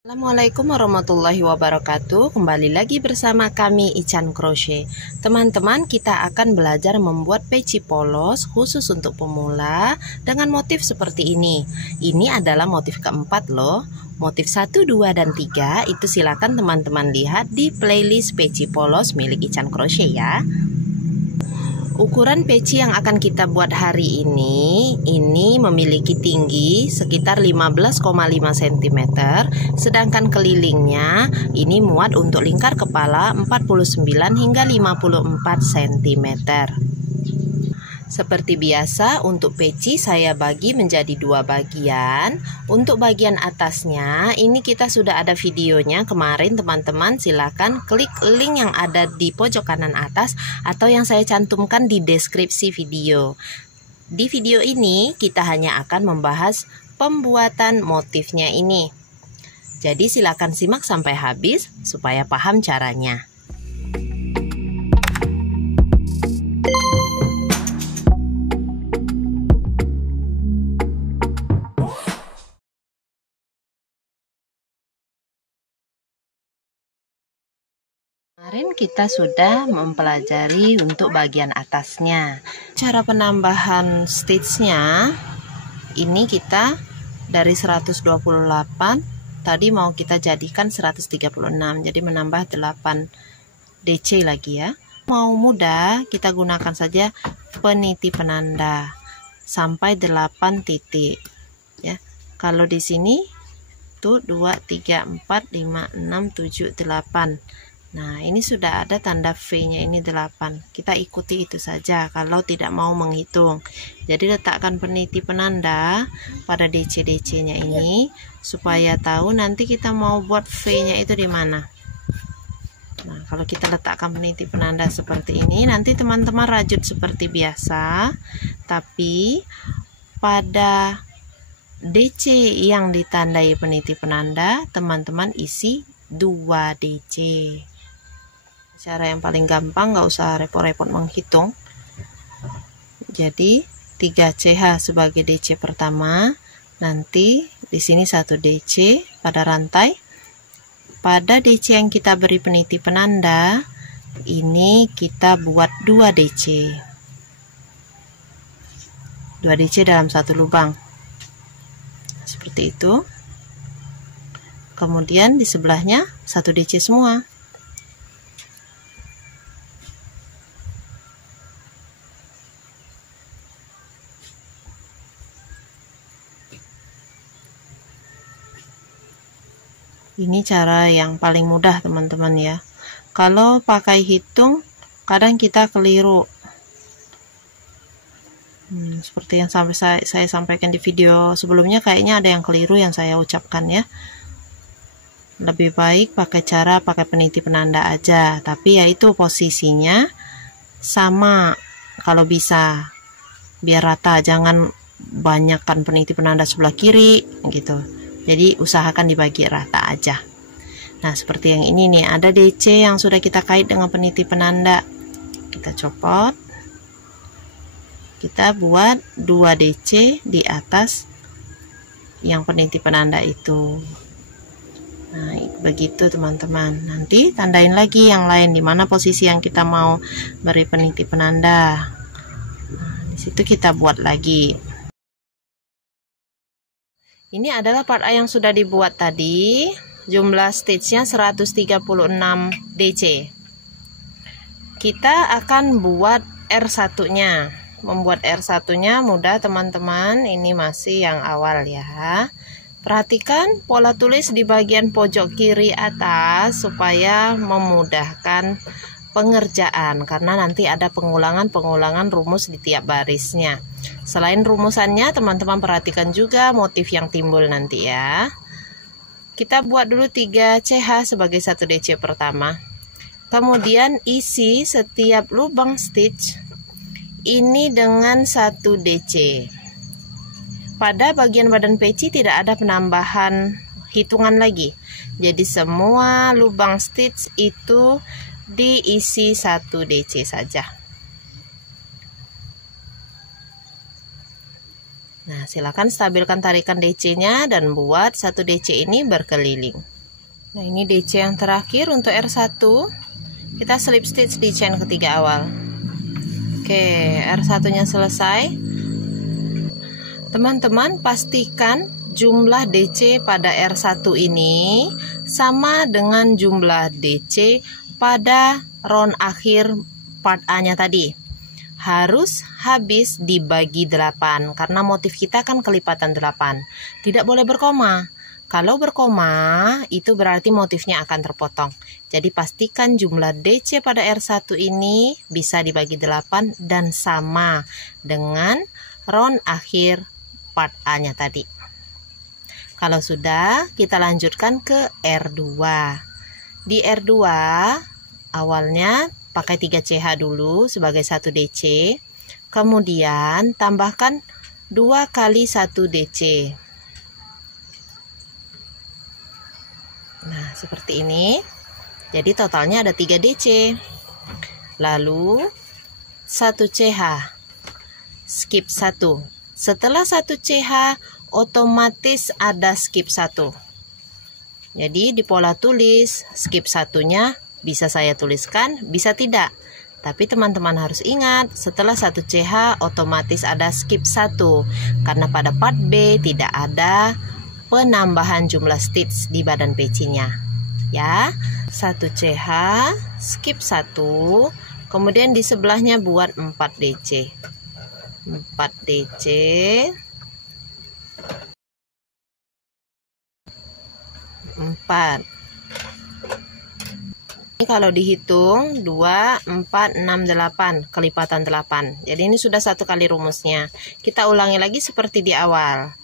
Assalamualaikum warahmatullahi wabarakatuh. Kembali lagi bersama kami Ican Crochet. Teman-teman, kita akan belajar membuat peci polos khusus untuk pemula dengan motif seperti ini. Ini adalah motif keempat loh. Motif 1, 2, dan 3 itu silakan teman-teman lihat di playlist peci polos milik Ican Crochet ya. Ukuran peci yang akan kita buat hari ini memiliki tinggi sekitar 15,5 cm, sedangkan kelilingnya ini muat untuk lingkar kepala 49 hingga 54 cm. Seperti biasa, untuk peci saya bagi menjadi dua bagian. Untuk bagian atasnya ini kita sudah ada videonya kemarin teman-teman, silakan klik link yang ada di pojok kanan atas atau yang saya cantumkan di deskripsi video. Di video ini kita hanya akan membahas pembuatan motifnya ini. Jadi silakan simak sampai habis supaya paham caranya. Kemarin kita sudah mempelajari untuk bagian atasnya. Cara penambahan stitchnya ini kita dari 128 tadi mau kita jadikan 136, jadi menambah 8 DC lagi ya. Mau mudah kita gunakan saja peniti penanda sampai 8 titik ya. Kalau di sini tuh 2, 3, 4, 5, 6, 7, 8. Nah, ini sudah ada tanda V-nya ini 8. Kita ikuti itu saja kalau tidak mau menghitung. Jadi letakkan peniti penanda pada DC-DC-nya ini supaya tahu nanti kita mau buat V-nya itu di mana. Nah, kalau kita letakkan peniti penanda seperti ini, nanti teman-teman rajut seperti biasa, tapi pada DC yang ditandai peniti penanda, teman-teman isi 2 DC. Cara yang paling gampang, nggak usah repot-repot menghitung. Jadi 3 CH sebagai DC pertama, nanti di sini 1 DC pada rantai. Pada DC yang kita beri peniti penanda, ini kita buat 2 DC. 2 DC dalam satu lubang. Seperti itu. Kemudian di sebelahnya 1 DC semua. Ini cara yang paling mudah teman-teman ya. Kalau pakai hitung kadang kita keliru. Seperti yang saya sampaikan di video sebelumnya, kayaknya ada yang keliru yang saya ucapkan ya. Lebih baik pakai peniti penanda aja, tapi ya itu posisinya sama kalau bisa, biar rata, jangan banyakkan peniti penanda sebelah kiri gitu. Jadi usahakan dibagi rata aja. Nah, seperti yang ini nih, ada DC yang sudah kita kait dengan peniti penanda. Kita copot. Kita buat 2 DC di atas yang peniti penanda itu. Nah, begitu teman-teman. Nanti tandain lagi yang lain di mana posisi yang kita mau beri peniti penanda. Nah, di situ kita buat lagi. Ini adalah part A yang sudah dibuat tadi. Jumlah stitchnya 136 DC. Kita akan buat R1-nya. Membuat R1-nya mudah teman-teman. Ini masih yang awal ya. Perhatikan pola tulis di bagian pojok kiri atas supaya memudahkan pengerjaan, karena nanti ada pengulangan rumus di tiap barisnya. Selain rumusannya, teman-teman perhatikan juga motif yang timbul nanti ya. Kita buat dulu 3 CH sebagai 1 DC pertama. Kemudian isi setiap lubang stitch ini dengan 1 DC. Pada bagian badan peci tidak ada penambahan hitungan lagi. Jadi semua lubang stitch itu diisi 1 DC saja. Nah, silakan stabilkan tarikan DC-nya dan buat 1 DC ini berkeliling. Nah, ini DC yang terakhir untuk R1. Kita slip stitch di chain ketiga awal. Oke, R1-nya selesai. Teman-teman, pastikan jumlah DC pada R1 ini sama dengan jumlah DC pada round akhir part A-nya tadi. Harus habis dibagi 8 karena motif kita kan kelipatan 8. Tidak boleh berkoma. Kalau berkoma itu berarti motifnya akan terpotong. Jadi pastikan jumlah DC pada R1 ini bisa dibagi 8 dan sama dengan round akhir part A-nya tadi. Kalau sudah, kita lanjutkan ke R2. Di R2 awalnya pakai 3 CH dulu sebagai 1 DC. Kemudian tambahkan 2 kali 1 DC. Nah, seperti ini. Jadi totalnya ada 3 DC. Lalu 1 CH. Skip 1. Setelah 1 CH otomatis ada skip 1. Jadi di pola tulis skip 1-nya bisa saya tuliskan, bisa tidak. Tapi teman-teman harus ingat, setelah 1 CH otomatis ada skip 1. Karena pada part B tidak ada penambahan jumlah stitch di badan pecinya. Ya, 1 CH, skip 1. Kemudian di sebelahnya buat 4 DC. 4 DC. 4. Ini kalau dihitung 2, 4, 6, 8, kelipatan 8. Jadi ini sudah 1 kali rumusnya. Kita ulangi lagi seperti di awal.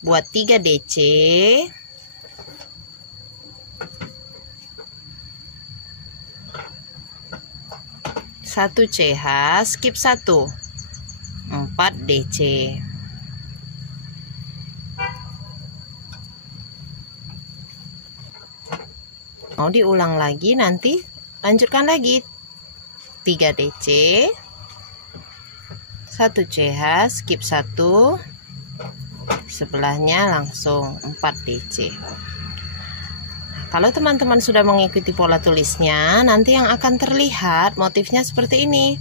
Buat 3 DC. 1 CH, skip 1. 4 DC. Mau diulang lagi, nanti lanjutkan lagi. 3 DC, 1 CH, skip 1, sebelahnya langsung 4 DC. Nah, kalau teman-teman sudah mengikuti pola tulisnya, nanti yang akan terlihat motifnya seperti ini.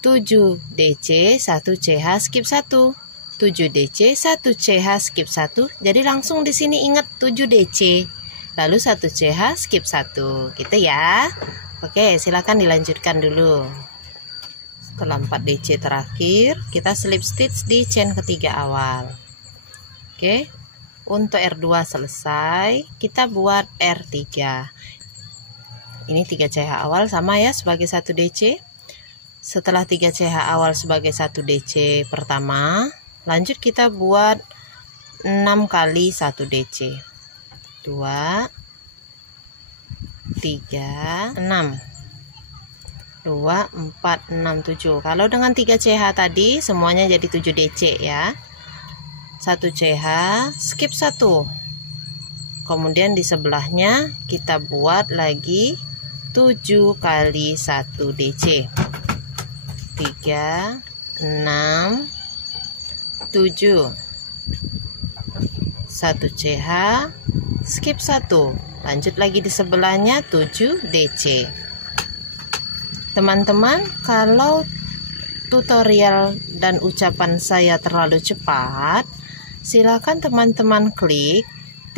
7 DC, 1 CH, skip 1. 7 DC, 1 CH, skip 1. Jadi langsung di sini ingat 7 DC. Lalu 1 CH, skip 1. Gitu ya. Oke, silakan dilanjutkan dulu. Setelah 4 DC terakhir, kita slip stitch di chain ketiga awal. Oke. Untuk R2 selesai, kita buat R3. Ini 3 CH awal sama ya sebagai 1 DC. Setelah 3 CH awal sebagai 1 DC pertama, lanjut kita buat 6 kali 1 DC. 2, 3, 6. 2, 4, 6, 7. Kalau dengan 3 CH tadi semuanya jadi 7 DC ya. 1 CH, skip 1. Kemudian di sebelahnya kita buat lagi 7 kali 1 DC. 3, 6, 7. 1 CH, skip 1. Lanjut lagi di sebelahnya 7 DC. Teman-teman, kalau tutorial dan ucapan saya terlalu cepat, silakan teman-teman klik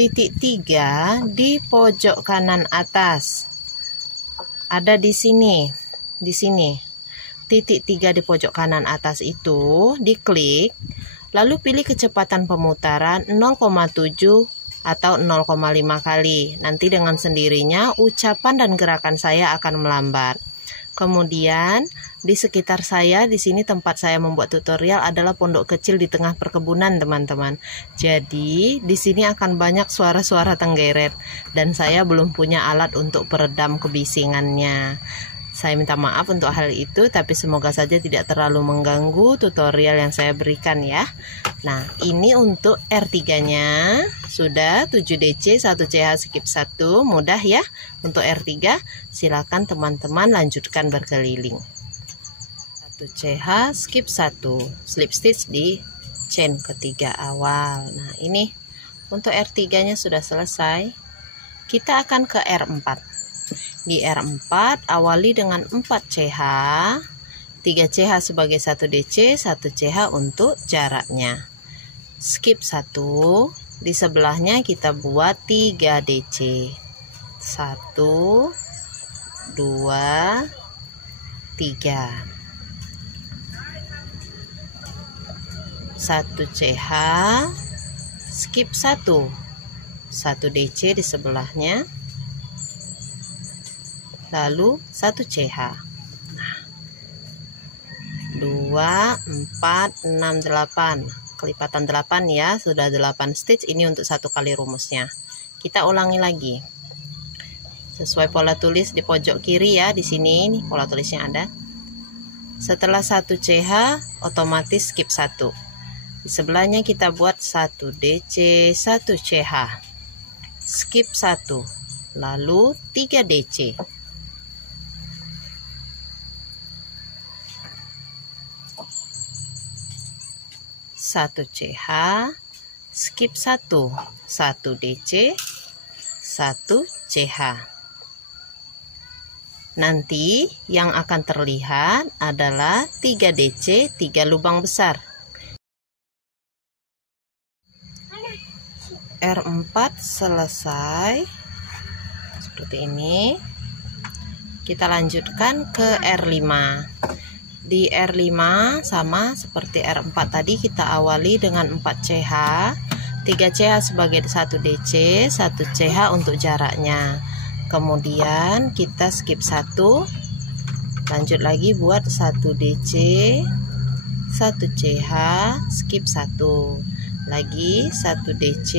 titik 3 di pojok kanan atas. Ada di sini. Di sini. Titik 3 di pojok kanan atas itu diklik, lalu pilih kecepatan pemutaran 0,7 atau 0,5 kali. Nanti dengan sendirinya ucapan dan gerakan saya akan melambat. Kemudian di sekitar saya, di sini tempat saya membuat tutorial adalah pondok kecil di tengah perkebunan, teman-teman. Jadi di sini akan banyak suara-suara tenggeret dan saya belum punya alat untuk peredam kebisingannya. Saya minta maaf untuk hal itu, tapi semoga saja tidak terlalu mengganggu tutorial yang saya berikan ya. Nah, ini untuk R3-nya sudah 7 DC, 1 CH, skip 1, mudah ya. Untuk R3, silakan teman-teman lanjutkan berkeliling. 1 CH, skip 1, slip stitch di chain ketiga awal. Nah, ini untuk R3 nya sudah selesai. Kita akan ke R4. Di R4 awali dengan 4 CH, 3 CH sebagai 1 DC, 1 CH untuk jaraknya. Skip 1, di sebelahnya kita buat 3 DC. 1 2 3. 1 CH, skip 1 DC di sebelahnya, lalu 1 CH. Nah, 2 4 6 8, kelipatan 8 ya, sudah 8 stitch. Ini untuk 1 kali rumusnya. Kita ulangi lagi sesuai pola tulis di pojok kiri ya. Di sini nih pola tulisnya ada. Setelah 1 CH otomatis skip 1. Di sebelahnya kita buat 1 DC, 1 CH, skip 1, lalu 3 DC. 1 CH, skip 1, 1 DC, 1 CH. Nanti yang akan terlihat adalah 3 DC, 3 lubang besar. R4 selesai seperti ini. Kita lanjutkan ke R5. Di R5 sama seperti R4 tadi, kita awali dengan 4 CH, 3 CH sebagai 1 DC, 1 CH untuk jaraknya. Kemudian kita skip 1, lanjut lagi buat 1 DC, 1 CH, skip 1 lagi, 1 DC,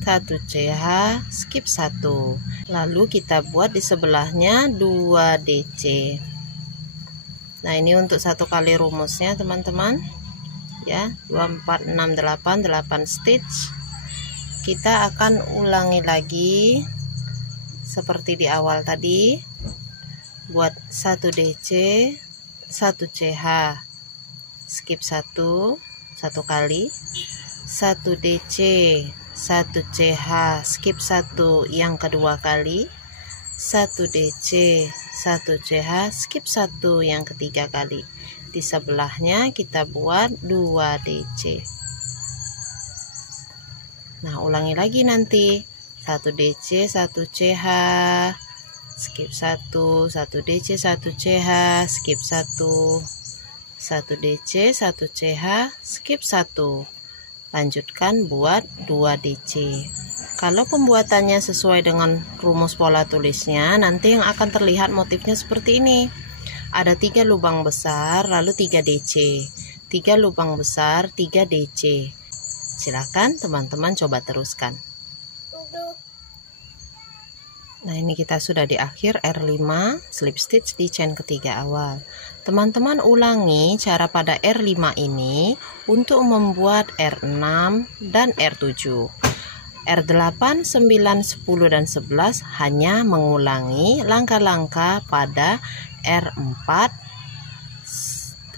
1 CH, skip 1, lalu kita buat di sebelahnya 2 DC. Nah, ini untuk 1 kali rumusnya teman-teman ya. 2 4 6 8, 8 stitch. Kita akan ulangi lagi seperti di awal tadi. Buat 1 DC, 1 CH, skip 1 kali, 1 DC, 1 CH, skip 1 yang kedua kali, 1 DC, 1 CH, skip 1 yang ketiga kali. Di sebelahnya kita buat 2 DC. Nah, ulangi lagi nanti. 1 DC, 1 CH, skip 1, 1 DC, 1 CH, skip 1, 1 DC, 1 CH, skip 1. Lanjutkan buat 2 DC. Kalau pembuatannya sesuai dengan rumus pola tulisnya, nanti yang akan terlihat motifnya seperti ini. Ada 3 lubang besar, lalu 3 DC. 3 lubang besar, 3 DC. Silakan teman-teman coba teruskan. Nah, ini kita sudah di akhir R5 slip stitch di chain ketiga awal. Teman-teman ulangi cara pada R5 ini untuk membuat R6 dan R7. R8, 9, 10, dan 11 hanya mengulangi langkah-langkah pada R4,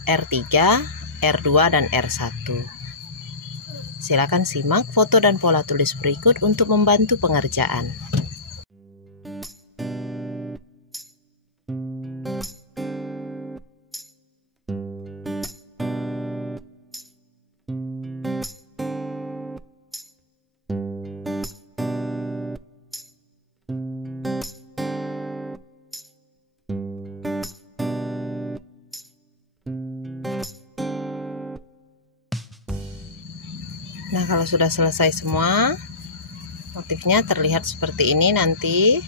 R3, R2, dan R1. Silakan simak foto dan pola tulis berikut untuk membantu pengerjaan. Nah, kalau sudah selesai semua, motifnya terlihat seperti ini. Nanti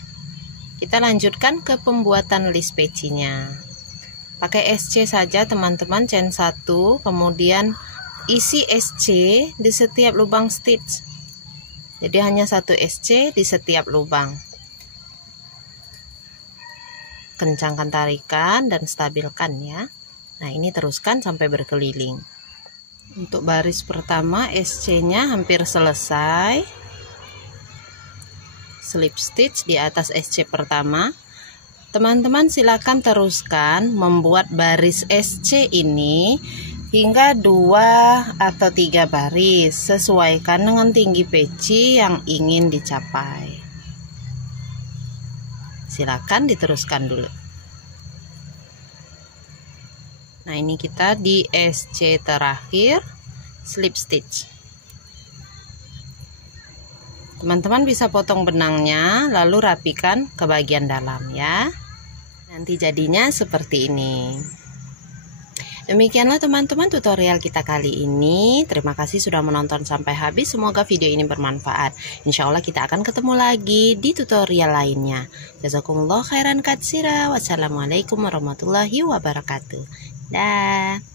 kita lanjutkan ke pembuatan list pecinya. Pakai SC saja teman-teman, chain 1, kemudian isi SC di setiap lubang stitch. Jadi hanya 1 SC di setiap lubang. Kencangkan tarikan dan stabilkan ya. Nah, ini teruskan sampai berkeliling. Untuk baris pertama SC-nya hampir selesai. Slip stitch di atas SC pertama. Teman-teman silakan teruskan membuat baris SC ini hingga 2 atau 3 baris, sesuaikan dengan tinggi peci yang ingin dicapai. Silakan diteruskan dulu. Nah, ini kita di SC terakhir, slip stitch. Teman-teman bisa potong benangnya, lalu rapikan ke bagian dalam ya. Nanti jadinya seperti ini. Demikianlah teman-teman tutorial kita kali ini. Terima kasih sudah menonton sampai habis. Semoga video ini bermanfaat. Insya Allah kita akan ketemu lagi di tutorial lainnya. Jazakumullah khairan katsira. Wassalamualaikum warahmatullahi wabarakatuh. Dah.